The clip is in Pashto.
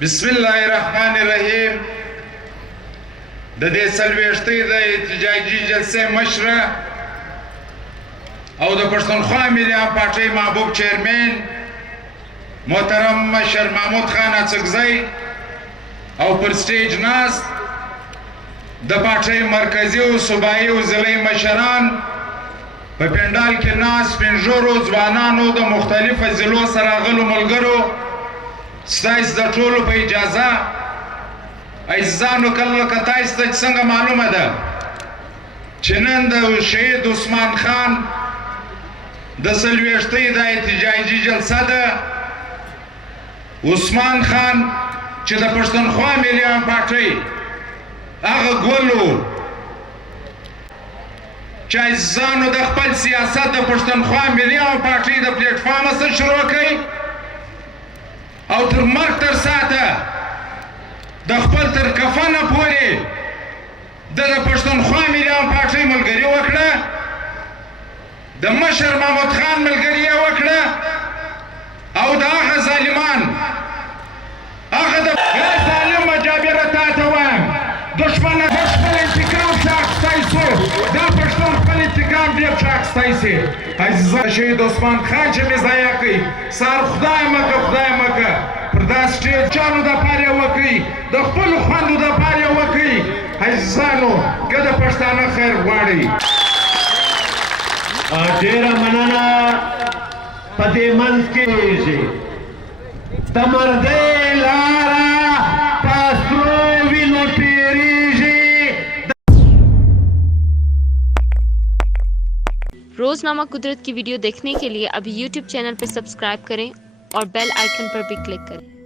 بسم الله الرحمن الرحیم. د دې څلوېښتۍ د احتجاجي جلسې مشره او د پښتونخوا ملي پارټۍ محبوب چیرمن محترم مشر محمود خان اڅکزی او پر سټیج ناست د پارټۍ مرکزي او صوبایي او ضلعي مشران په پنډال کې ناست سپین ږیرو ځوانانو د مختلفو ضلعو سره راغلو ملګرو، ستاسو د ټولو په اجازه عزیزانو کله تاسو ته څنګه معلومه ده چې نن د شهید عثمان خان د څلوېښتۍ د احتجاجي جلسه ده. عثمان خان چې د پښتونخوا ملي پارټۍ هغه ګل و چې عزیزانو د خپل سیاست د پښتونخوا ملي پارټۍ د پلیټفارمه څخه شروع کړي او تر مرګ تر ساعته د خپل تر کفنه پورې د پښتونخوا ملي پارټۍ ملګري وکړه، د مشر محمود خان ملګري یې وکړه او د هغه ظالمان هغه د ظالم جابره تا ته وایم دښمنه د خپل انتقام څه اخیستی شو، دا پښتون خپل انتقام ډېر ښه اخیستی شي. عزیزان شهید عثمان خان چې مې ضایع کړي سهار خدای مکه خدای مکه پر دا سټیجانو دپاره یې وکړئ، د خپلو خویندو دپاره یې وکړئ. عزیزانو که د پښتانه خیر غواړئ ډېره مننه. په دې منځ کې د مردۍ لاره په سرو وینو تېرېږي. रोजनामा कुदरत की वीडियो देखने के लिए अभी YouTube चैनल पर सब्सक्राइब करें और बेल आइकन पर भी क्लिक करें.